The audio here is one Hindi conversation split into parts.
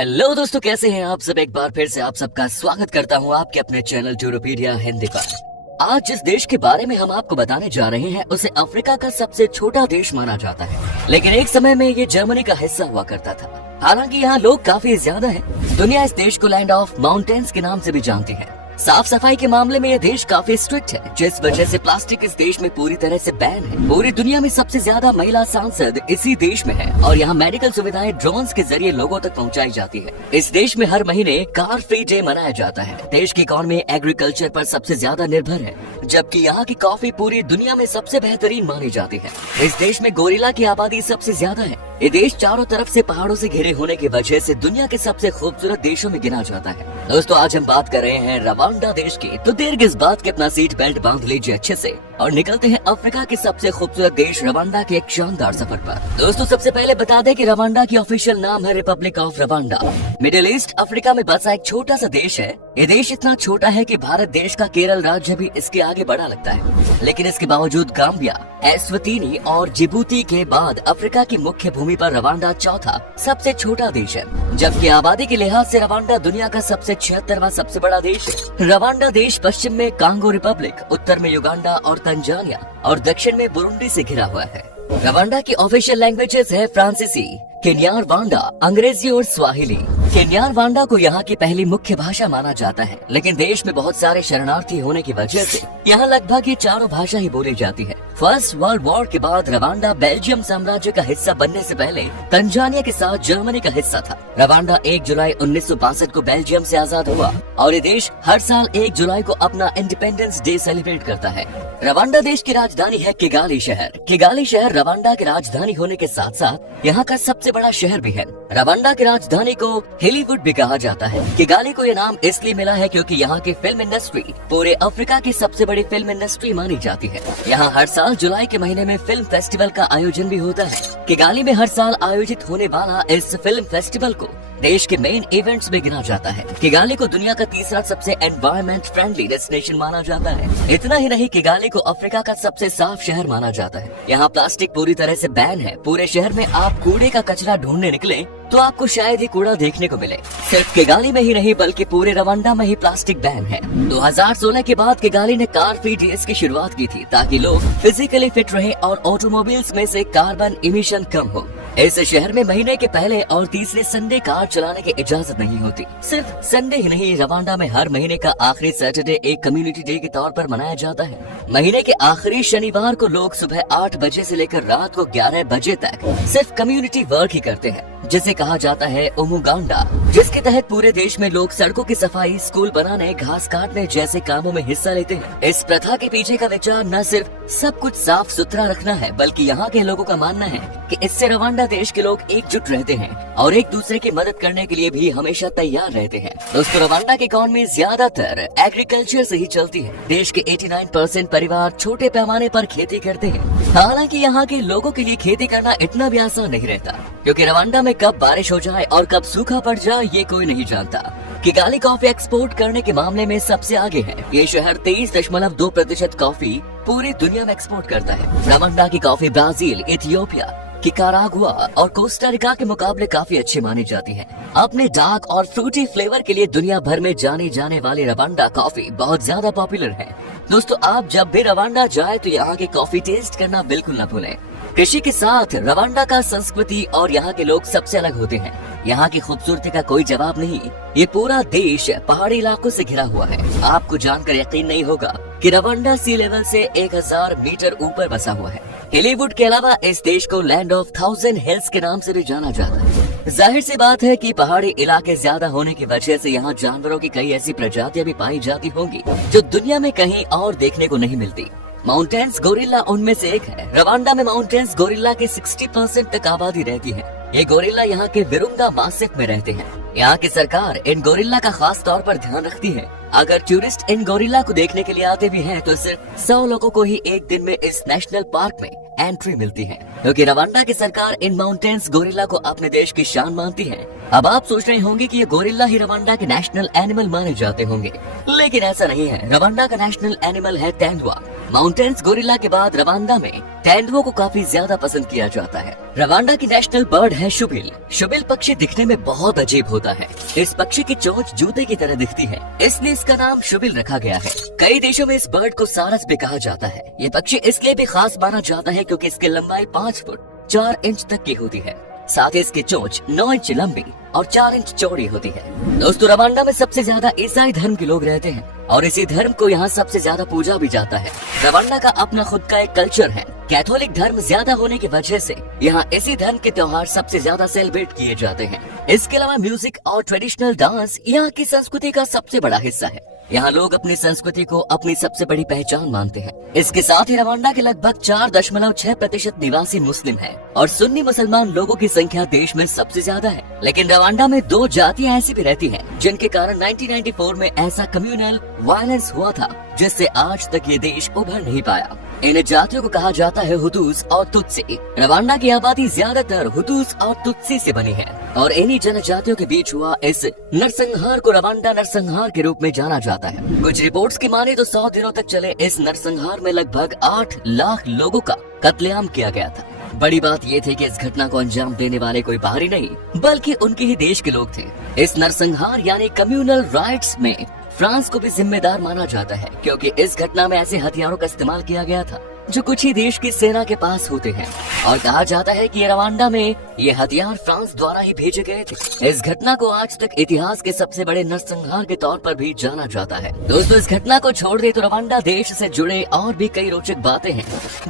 हेलो दोस्तों, कैसे हैं आप सब। एक बार फिर से आप सबका स्वागत करता हूं आपके अपने चैनल यूरोपीडिया हिंदी पर। आज जिस देश के बारे में हम आपको बताने जा रहे हैं उसे अफ्रीका का सबसे छोटा देश माना जाता है, लेकिन एक समय में ये जर्मनी का हिस्सा हुआ करता था। हालांकि यहाँ लोग काफी ज्यादा हैं। दुनिया इस देश को लैंड ऑफ माउंटेन्स के नाम से भी जानती है। साफ सफाई के मामले में यह देश काफी स्ट्रिक्ट है, जिस वजह से प्लास्टिक इस देश में पूरी तरह से बैन है। पूरी दुनिया में सबसे ज्यादा महिला सांसद इसी देश में है और यहाँ मेडिकल सुविधाएं ड्रोन्स के जरिए लोगों तक पहुँचाई जाती है। इस देश में हर महीने कार फ्री डे मनाया जाता है। देश की इकॉनमी एग्रीकल्चर पर सबसे ज्यादा निर्भर है, जबकि यहाँ की कॉफी पूरी दुनिया में सबसे बेहतरीन मानी जाती है। इस देश में गोरिल्ला की आबादी सबसे ज्यादा है। ये देश चारों तरफ से पहाड़ों से घिरे होने की वजह से दुनिया के सबसे खूबसूरत देशों में गिना जाता है। दोस्तों, आज हम बात कर रहे हैं रवांडा देश की, तो देर किस बात के अपना सीट बेल्ट बांध लीजिए अच्छे से और निकलते हैं अफ्रीका के सबसे खूबसूरत देश रवांडा के एक शानदार सफर पर। दोस्तों, सबसे पहले बता दें कि रवांडा की ऑफिशियल नाम है Republic of Rwanda. Middle east Africa में बसा एक छोटा सा देश है। ये देश इतना छोटा है कि भारत देश का केरल राज्य भी इसके आगे बढ़ा लगता है, लेकिन इसके बावजूद गाम्बिया, एस्वातिनी और जिबूती के बाद अफ्रीका की मुख्य भूमि पर रवांडा चौथा सबसे छोटा देश है। जबकि आबादी के लिहाज से रवांडा दुनिया का सबसे 76वां सबसे बड़ा देश है। रवांडा देश पश्चिम में कांगो रिपब्लिक, उत्तर में युगांडा और तंजानिया और दक्षिण में बुरुंडी से घिरा हुआ है। रवांडा की ऑफिशियल लैंग्वेजेस है फ्रांसीसी, किन्यारवांडा, अंग्रेजी और स्वाहिली। किन्यारवांडा को यहाँ की पहली मुख्य भाषा माना जाता है, लेकिन देश में बहुत सारे शरणार्थी होने की वजह से यहाँ लगभग ये चारों भाषा ही बोली जाती है। फर्स्ट वर्ल्ड वॉर के बाद रवांडा बेल्जियम साम्राज्य का हिस्सा बनने से पहले तंजानिया के साथ जर्मनी का हिस्सा था। रवांडा 1 जुलाई 1962 को बेल्जियम से आजाद हुआ और ये देश हर साल 1 जुलाई को अपना इंडिपेंडेंस डे सेलिब्रेट करता है। रवांडा देश की राजधानी है किगाली शहर। किगाली शहर रवांडा की राजधानी होने के साथ साथ यहाँ का सबसे बड़ा शहर भी है। रवांडा की राजधानी को हिलीवुड भी कहा जाता है। किगाली को यह नाम इसलिए मिला है क्योंकि यहाँ की फिल्म इंडस्ट्री पूरे अफ्रीका की सबसे बड़ी फिल्म इंडस्ट्री मानी जाती है। यहाँ हर साल जुलाई के महीने में फिल्म फेस्टिवल का आयोजन भी होता है। किगाली में हर साल आयोजित होने वाला इस फिल्म फेस्टिवल को देश के मेन इवेंट्स में गिना जाता है। किगाली को दुनिया का तीसरा सबसे एनवायरमेंट फ्रेंडली डेस्टिनेशन माना जाता है। इतना ही नहीं, किगाली को अफ्रीका का सबसे साफ शहर माना जाता है। यहाँ प्लास्टिक पूरी तरह से बैन है। पूरे शहर में आप कूड़े का कचरा ढूंढने निकले तो आपको शायद ही कूड़ा देखने को मिले। सिर्फ किगाली में ही नहीं बल्कि पूरे रवांडा में ही प्लास्टिक बैन है। 2016 के बाद किगाली ने कार फ्री डेज की शुरुआत की थी ताकि लोग फिजिकली फिट रहे और ऑटोमोबाइल्स में से कार्बन इमिशन कम हो। इस शहर में महीने के पहले और तीसरे संडे कार चलाने की इजाजत नहीं होती। सिर्फ संडे ही नहीं, रवांडा में हर महीने का आखिरी सैटरडे एक कम्युनिटी डे के तौर पर मनाया जाता है। महीने के आखिरी शनिवार को लोग सुबह 8 बजे से लेकर रात को 11 बजे तक सिर्फ कम्युनिटी वर्क ही करते हैं, जिसे कहा जाता है उमुगांडा, जिसके तहत पूरे देश में लोग सड़कों की सफाई, स्कूल बनाने, घास काटने जैसे कामों में हिस्सा लेते हैं। इस प्रथा के पीछे का विचार न सिर्फ सब कुछ साफ सुथरा रखना है, बल्कि यहाँ के लोगों का मानना है कि इससे रवांडा देश के लोग एकजुट रहते हैं और एक दूसरे की मदद करने के लिए भी हमेशा तैयार रहते हैं। दोस्तों, रवांडा की इकॉनमी ज्यादातर एग्रीकल्चर से ही चलती है। देश के 89% परिवार छोटे पैमाने पर खेती करते हैं। हालांकि यहाँ के लोगों के लिए खेती करना इतना भी आसान नहीं रहता, क्योंकि रवांडा में कब बारिश हो जाए और कब सूखा पड़ जाए ये कोई नहीं जानता। किगाली कॉफी एक्सपोर्ट करने के मामले में सबसे आगे है। ये शहर 23.2% कॉफी पूरी दुनिया में एक्सपोर्ट करता है। रवांडा की कॉफी ब्राजील, इथियोपिया, निकारागुआ और कोस्टा रिका के मुकाबले काफी अच्छी मानी जाती है। अपने डार्क और फ्रूटी फ्लेवर के लिए दुनिया भर में जाने जाने वाली रवांडा कॉफी बहुत ज्यादा पॉपुलर है। दोस्तों, आप जब भी रवांडा जाए तो यहाँ की कॉफी टेस्ट करना बिल्कुल न भूलें। कृषि के साथ रवांडा का संस्कृति और यहाँ के लोग सबसे अलग होते हैं। यहाँ की खूबसूरती का कोई जवाब नहीं। ये पूरा देश पहाड़ी इलाकों से घिरा हुआ है। आपको जानकर यकीन नहीं होगा कि रवांडा सी लेवल से 1000 मीटर ऊपर बसा हुआ है। हिलीवुड के अलावा इस देश को लैंड ऑफ 1000 हिल्स के नाम से भी जाना जाता है। जाहिर सी बात है कि पहाड़ी इलाके ज्यादा होने की वजह से यहाँ जानवरों की कई ऐसी प्रजातियां भी पाई जाती होंगी जो दुनिया में कहीं और देखने को नहीं मिलती। माउंटेन्स गोरिल्ला उनमें से एक है। रवांडा में माउंटेन्स गोरिल्ला की 60% तक आबादी रहती है। ये गोरिल्ला यहाँ के विरुंगा मासिफ में रहते हैं। यहाँ की सरकार इन गोरिल्ला का खास तौर पर ध्यान रखती है। अगर टूरिस्ट इन गोरिल्ला को देखने के लिए आते भी हैं तो सिर्फ 100 लोगों को ही एक दिन में इस नेशनल पार्क में एंट्री मिलती है, क्योंकि रवांडा की सरकार इन माउंटेन्स गोरिल्ला को अपने देश की शान मानती है। अब आप सोच रहे होंगे कि ये गोरिल्ला ही रवांडा के नेशनल एनिमल माने जाते होंगे, लेकिन ऐसा नहीं है। रवांडा का नेशनल एनिमल है तेंदुआ। माउंटेन्स गोरिल्ला के बाद रवांडा में तेंदुओं को काफी ज्यादा पसंद किया जाता है। रवांडा की नेशनल बर्ड है शुभिल। शुभिल पक्षी दिखने में बहुत अजीब होता है। इस पक्षी की चोंच जूते की तरह दिखती है, इसलिए इसका नाम शुभिल रखा गया है। कई देशों में इस बर्ड को सारस भी कहा जाता है। ये पक्षी इसलिए भी खास माना जाता है क्योंकि इसकी लंबाई 5 फुट 4 इंच तक की होती है। साथ ही इसकी चोंच 9 इंच लंबी और 4 इंच चौड़ी होती है। दोस्तों, रवांडा में सबसे ज्यादा ईसाई धर्म के लोग रहते हैं और इसी धर्म को यहाँ सबसे ज्यादा पूजा भी जाता है। रवांडा का अपना खुद का एक कल्चर है। कैथोलिक धर्म ज्यादा होने की वजह से यहाँ इसी धर्म के त्योहार सबसे ज्यादा सेलिब्रेट किए जाते हैं। इसके अलावा म्यूजिक और ट्रेडिशनल डांस यहाँ की संस्कृति का सबसे बड़ा हिस्सा है। यहाँ लोग अपनी संस्कृति को अपनी सबसे बड़ी पहचान मानते हैं। इसके साथ ही रवांडा के लगभग 4.6% निवासी मुस्लिम हैं और सुन्नी मुसलमान लोगों की संख्या देश में सबसे ज्यादा है। लेकिन रवांडा में 2 जातियां ऐसी भी रहती हैं, जिनके कारण 1994 में ऐसा कम्युनल वायलेंस हुआ था जिससे आज तक ये देश उभर नहीं पाया। इन जातियों को कहा जाता है हुतूस और तुत्सी। रवांडा की आबादी ज्यादातर हुतूस और तुत्सी से बनी है और इन्हीं जनजातियों के बीच हुआ इस नरसंहार को रवांडा नरसंहार के रूप में जाना जाता है। कुछ रिपोर्ट्स की माने तो 100 दिनों तक चले इस नरसंहार में लगभग 8 लाख लोगों का कत्लेआम किया गया था। बड़ी बात ये थी कि इस घटना को अंजाम देने वाले कोई बाहरी नहीं बल्कि उनके ही देश के लोग थे। इस नरसंहार यानी कम्युनल राइट्स में फ्रांस को भी जिम्मेदार माना जाता है, क्योंकि इस घटना में ऐसे हथियारों का इस्तेमाल किया गया था जो कुछ ही देश की सेना के पास होते हैं और कहा जाता है कि रवांडा में ये हथियार फ्रांस द्वारा ही भेजे गए थे। इस घटना को आज तक इतिहास के सबसे बड़े नरसंहार के तौर पर भी जाना जाता है। दोस्तों, इस घटना को छोड़ दे तो रवांडा देश से जुड़े और भी कई रोचक बातें हैं,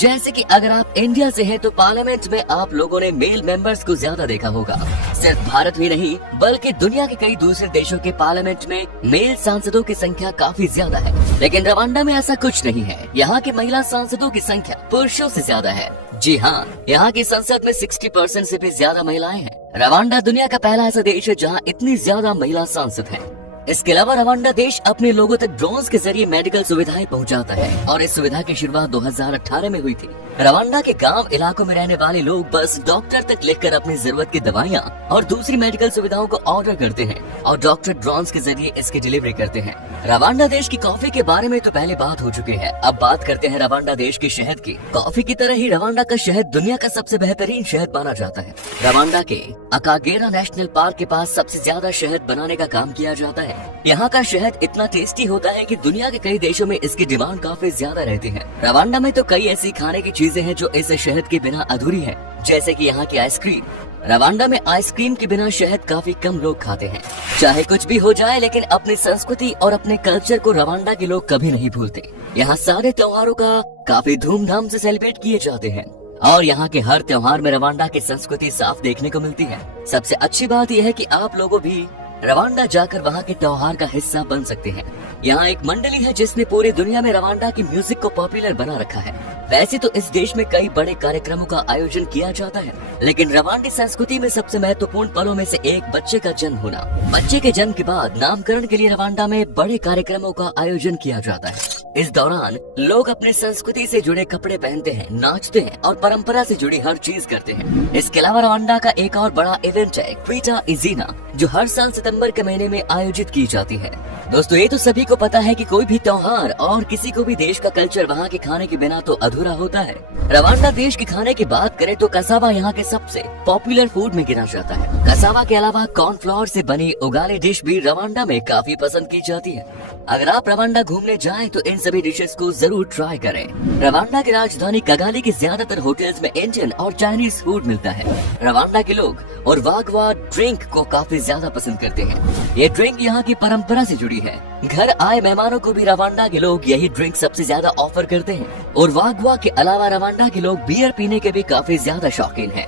जैसे कि अगर आप इंडिया से हैं तो पार्लियामेंट में आप लोगों ने मेल मेंबर्स को ज्यादा देखा होगा। सिर्फ भारत ही नहीं बल्कि दुनिया के कई दूसरे देशों के पार्लियामेंट में मेल सांसदों की संख्या काफी ज्यादा है, लेकिन रवांडा में ऐसा कुछ नहीं है। यहाँ के महिला सांसदों की संख्या पुरुषों से ज्यादा है। जी हाँ, यहाँ की संसद में 60% से भी ज्यादा महिलाएं हैं। रवांडा दुनिया का पहला ऐसा देश है जहाँ इतनी ज्यादा महिला सांसद हैं। इसके अलावा रवांडा देश अपने लोगों तक ड्रोन्स के जरिए मेडिकल सुविधाएं पहुंचाता है और इस सुविधा की शुरुआत 2018 में हुई थी। रवांडा के गांव इलाकों में रहने वाले लोग बस डॉक्टर तक लिखकर अपनी जरूरत की दवाइयां और दूसरी मेडिकल सुविधाओं को ऑर्डर करते हैं और डॉक्टर ड्रोन्स के जरिए इसकी डिलीवरी करते हैं। रवांडा देश की कॉफी के बारे में तो पहले बात हो चुकी है, अब बात करते हैं रवांडा देश की शहद की। कॉफी की तरह ही रवांडा का शहद दुनिया का सबसे बेहतरीन शहद माना जाता है। रवांडा के अकागेरा नेशनल पार्क के पास सबसे ज्यादा शहद बनाने का काम किया जाता है। यहाँ का शहद इतना टेस्टी होता है कि दुनिया के कई देशों में इसकी डिमांड काफी ज्यादा रहती है। रवांडा में तो कई ऐसी खाने की चीजें हैं जो इस शहद के बिना अधूरी है, जैसे कि यहाँ की आइसक्रीम। रवांडा में आइसक्रीम के बिना शहद काफी कम लोग खाते हैं। चाहे कुछ भी हो जाए, लेकिन अपनी संस्कृति और अपने कल्चर को रवांडा के लोग कभी नहीं भूलते। यहाँ सारे त्योहारों का काफी धूमधाम से सेलिब्रेट किए जाते हैं और यहाँ के हर त्योहार में रवांडा की संस्कृति साफ देखने को मिलती है। सबसे अच्छी बात यह है कि आप लोगों भी रवांडा जाकर वहाँ के त्योहार का हिस्सा बन सकते हैं। यहाँ एक मंडली है जिसने पूरी दुनिया में रवांडा की म्यूजिक को पॉपुलर बना रखा है। वैसे तो इस देश में कई बड़े कार्यक्रमों का आयोजन किया जाता है, लेकिन रवांडी संस्कृति में सबसे महत्वपूर्ण पलों में से एक बच्चे का जन्म होना। बच्चे के जन्म के बाद नामकरण के लिए रवांडा में बड़े कार्यक्रमों का आयोजन किया जाता है। इस दौरान लोग अपने संस्कृति से जुड़े कपड़े पहनते हैं, नाचते हैं और परंपरा से जुड़ी हर चीज करते हैं। इसके अलावा रवांडा का एक और बड़ा इवेंट है क्विटा इजीना, जो हर साल सितंबर के महीने में आयोजित की जाती है। दोस्तों, ये तो सभी को पता है कि कोई भी त्योहार और किसी को भी देश का कल्चर वहाँ के खाने के बिना तो अधूरा होता है। रवांडा देश के खाने की बात करें तो कसावा यहाँ के सबसे पॉपुलर फूड में गिना जाता है। कसावा के अलावा कॉर्नफ्लोर से बनी उगाली डिश भी रवांडा में काफी पसंद की जाती है। अगर आप रवांडा घूमने जाएं तो इन सभी डिशेस को जरूर ट्राई करें। रवांडा की राजधानी कगाली के ज्यादातर होटल्स में इंडियन और चाइनीज फूड मिलता है। रवांडा के लोग और वागवा ड्रिंक को काफी ज्यादा पसंद करते हैं। ये ड्रिंक यहाँ की परंपरा से जुड़ी है। घर आए मेहमानों को भी रवांडा के लोग यही ड्रिंक सबसे ज्यादा ऑफर करते हैं और वागवा के अलावा रवांडा के लोग बियर पीने के भी काफी ज्यादा शौकीन हैं।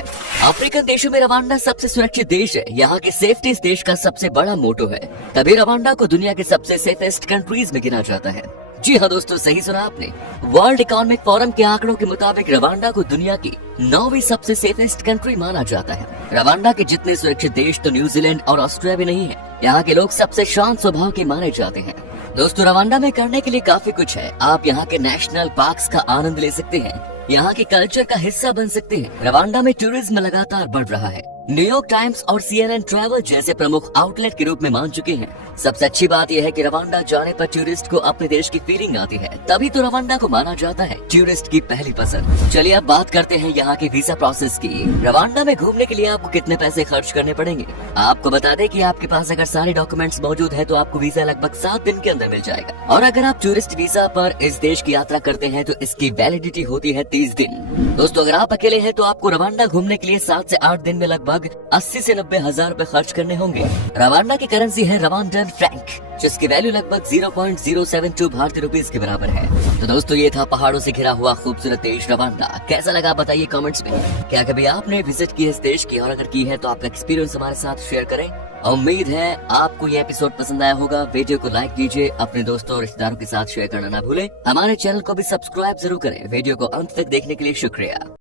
अफ्रीकन देशों में रवांडा सबसे सुरक्षित देश है। यहाँ के सेफ्टी इस देश का सबसे बड़ा मोटो है, तभी रवांडा को दुनिया के सबसे सेफेस्ट कंट्रीज में गिना जाता है। जी हाँ दोस्तों, सही सुना आपने। वर्ल्ड इकोनॉमिक फोरम के आंकड़ों के मुताबिक रवांडा को दुनिया की 9वीं सबसे सेफेस्ट कंट्री माना जाता है। रवांडा के जितने सुरक्षित देश तो न्यूजीलैंड और ऑस्ट्रेलिया भी नहीं है। यहाँ के लोग सबसे शांत स्वभाव के माने जाते हैं। दोस्तों, रवांडा में करने के लिए काफी कुछ है। आप यहाँ के नेशनल पार्क्स का आनंद ले सकते हैं, यहाँ के कल्चर का हिस्सा बन सकते हैं। रवांडा में टूरिज्म लगातार बढ़ रहा है। न्यूयॉर्क टाइम्स और CNN ट्रैवल जैसे प्रमुख आउटलेट के रूप में मान चुके हैं। सबसे अच्छी बात यह है कि रवांडा जाने पर टूरिस्ट को अपने देश की फीलिंग आती है, तभी तो रवांडा को माना जाता है टूरिस्ट की पहली पसंद। चलिए अब बात करते हैं यहाँ के वीजा प्रोसेस की। रवांडा में घूमने के लिए आपको कितने पैसे खर्च करने पड़ेंगे? आपको बता दें कि आपके पास अगर सारे डॉक्यूमेंट्स मौजूद है तो आपको वीजा लगभग 7 दिन के अंदर मिल जाएगा। और अगर आप टूरिस्ट वीजा पर इस देश की यात्रा करते हैं तो इसकी वैलिडिटी होती है 30 दिन। दोस्तों अगर आप अकेले हैं तो आपको रवांडा घूमने के लिए 7 से 8 दिन में लगभग 80 से 90 हजार रूपए खर्च करने होंगे। रवांडा की करेंसी है रवांडन फ्रैंक, जिसकी वैल्यू लगभग 0.072 भारतीय रुपीस के बराबर है। तो दोस्तों ये था पहाड़ों से घिरा हुआ खूबसूरत देश रवांडा। कैसा लगा बताइए कमेंट्स में। क्या कभी आपने विजिट की इस देश की, और अगर की है तो आपका एक्सपीरियंस हमारे साथ शेयर करें। उम्मीद है आपको ये एपिसोड पसंद आया होगा। वीडियो को लाइक कीजिए, अपने दोस्तों और रिश्तेदारों के साथ शेयर करना ना भूलें। हमारे चैनल को भी सब्सक्राइब जरूर करें। वीडियो को अंत तक देखने के लिए शुक्रिया।